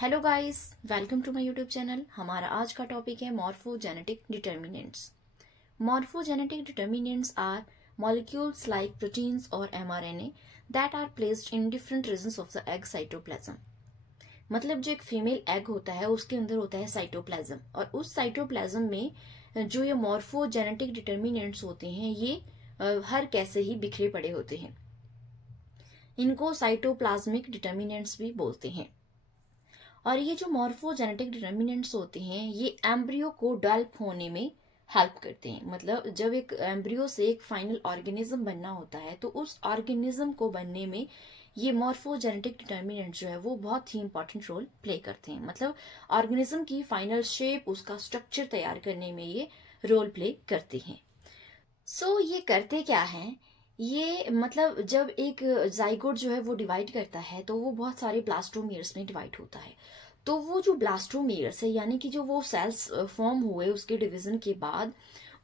Hello guys, welcome to my YouTube channel. हमारा आज का टॉपिक है morphogenetic determinants. Morphogenetic determinants are molecules like proteins और mRNA that are placed in different regions of the egg cytoplasm. मतलब जो एक female egg होता है उसके अंदर होता है साइटोप्लाज्म, और उस साइटोप्लाज्म में जो ये मॉर्फोजेनेटिक डिटर्मिनेंट्स होते हैं ये हर कैसे ही बिखरे पड़े होते हैं। इनको साइटोप्लाज्मिक डिटर्मिनेंट्स भी बोलते हैं। और ये जो मॉर्फोजेनेटिक डिटर्मिनेंट्स होते हैं ये एम्ब्रियो को डेवलप होने में हेल्प करते हैं। मतलब जब एक एम्ब्रियो से एक फाइनल ऑर्गेनिज्म बनना होता है तो उस ऑर्गेनिज्म को बनने में ये मॉर्फोजेनेटिक डिटर्मिनेंट जो है वो बहुत ही इंपॉर्टेंट रोल प्ले करते हैं। मतलब ऑर्गेनिज्म की फाइनल शेप, उसका स्ट्रक्चर तैयार करने में ये रोल प्ले करते हैं। सो ये करते क्या है, ये मतलब जब एक जाइगोट जो है वो डिवाइड करता है तो वो बहुत सारे ब्लास्टोमियर्स में डिवाइड होता है। तो वो जो ब्लास्टोमियर्स है यानी कि जो वो सेल्स फॉर्म हुए उसके डिवीजन के बाद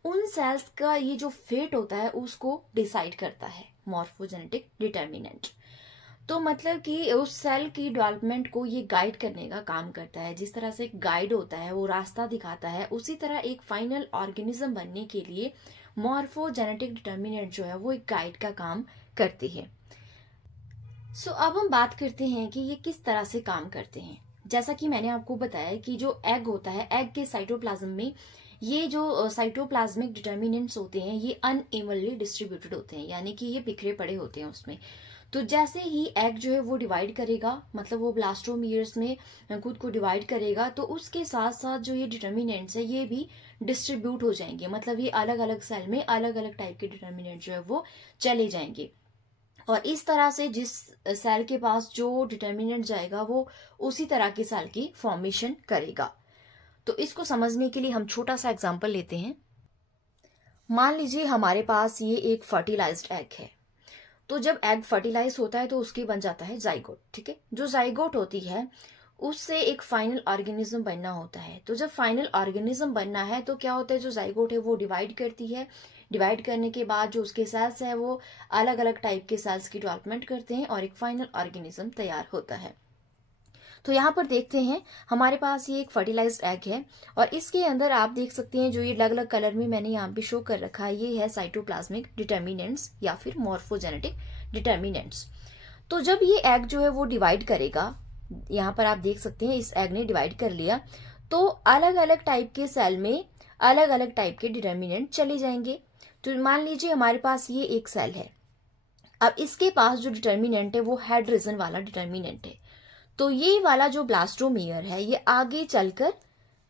उन सेल्स का ये जो फेट होता है उसको डिसाइड करता है मॉर्फोजेनेटिक डिटर्मिनेंट। तो मतलब कि उस सेल की डेवलपमेंट को ये गाइड करने का काम करता है। जिस तरह से एक गाइड होता है, वो रास्ता दिखाता है, उसी तरह एक फाइनल ऑर्गेनिज्म बनने के लिए मॉर्फोजेनेटिक डिटर्मिनेंट जो है वो एक गाइड का काम करती है। सो अब हम बात करते हैं कि ये किस तरह से काम करते हैं। जैसा कि मैंने आपको बताया कि जो एग होता है, एग के साइटोप्लाज्म में ये जो साइटोप्लाज्मिक डिटर्मिनेंट्स होते हैं ये अनइवनली डिस्ट्रीब्यूटेड होते हैं, यानी कि ये बिखरे पड़े होते हैं उसमें। तो जैसे ही एग जो है वो डिवाइड करेगा, मतलब वो ब्लास्टोमियर्स में खुद को डिवाइड करेगा, तो उसके साथ साथ जो ये डिटर्मिनेंट्स है ये भी डिस्ट्रीब्यूट हो जाएंगे। मतलब ये अलग अलग सेल में अलग अलग टाइप के डिटर्मिनेंट जो है वो चले जाएंगे। और इस तरह से जिस सेल के पास जो डिटर्मिनेंट जाएगा वो उसी तरह की सेल की फॉर्मेशन करेगा। तो इसको समझने के लिए हम छोटा सा एग्जांपल लेते हैं। मान लीजिए हमारे पास ये एक फर्टिलाइज्ड एग है। तो जब एग फर्टिलाइज होता है तो उसके बन जाता है जाइगोट। ठीक है, जो जाइगोट होती है उससे एक फाइनल ऑर्गेनिज्म बनना होता है। तो जब फाइनल ऑर्गेनिज्म बनना है तो क्या होता है, जो जाइगोट है वो डिवाइड करती है। डिवाइड करने के बाद जो उसके सेल्स है वो अलग अलग टाइप के सेल्स की डेवलपमेंट करते हैं और एक फाइनल ऑर्गेनिज्म तैयार होता है। तो यहाँ पर देखते हैं हमारे पास ये एक फर्टिलाइज्ड एग है और इसके अंदर आप देख सकते हैं जो ये अलग अलग कलर में मैंने यहाँ पे शो कर रखा है ये है साइटोप्लाज्मिक डिटर्मिनेंट्स या फिर मॉर्फोजेनेटिक डिटर्मिनेंट्स। तो जब ये एग जो है वो डिवाइड करेगा, यहाँ पर आप देख सकते हैं इस एग ने डिवाइड कर लिया, तो अलग अलग टाइप के सेल में अलग अलग टाइप के डिटर्मिनेंट चले जाएंगे। तो मान लीजिए हमारे पास ये एक सेल है, अब इसके पास जो डिटर्मिनेंट है वो हेड रीजन वाला डिटर्मिनेंट है। तो ये वाला जो ब्लास्टोमियर है ये आगे चलकर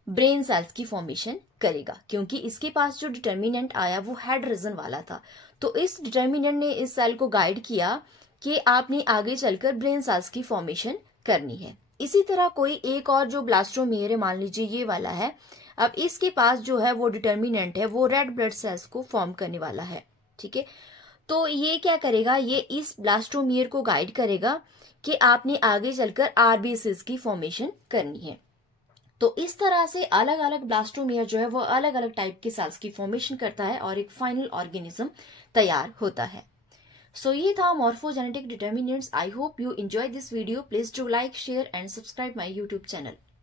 ब्रेन सेल्स की फॉर्मेशन करेगा, क्योंकि इसके पास जो डिटर्मिनेंट आया वो हेड रीजन वाला था। तो इस डिटर्मिनेंट ने इस सेल को गाइड किया कि आपने आगे चलकर ब्रेन सेल्स की फॉर्मेशन करनी है। इसी तरह कोई एक और जो ब्लास्टोमियर है, मान लीजिए ये वाला है, अब इसके पास जो है वो डिटर्मिनेंट है वो रेड ब्लड सेल्स को फॉर्म करने वाला है। ठीक है, तो ये क्या करेगा, ये इस ब्लास्टोमियर को गाइड करेगा कि आपने आगे चलकर आरबीसीज की फॉर्मेशन करनी है। तो इस तरह से अलग अलग ब्लास्टोमियर जो है वो अलग अलग टाइप के सेल्स की फॉर्मेशन करता है और एक फाइनल ऑर्गेनिज्म तैयार होता है। सो ये था morphogenetic determinants. I hope you enjoy this video. Please do like, share and subscribe my YouTube channel.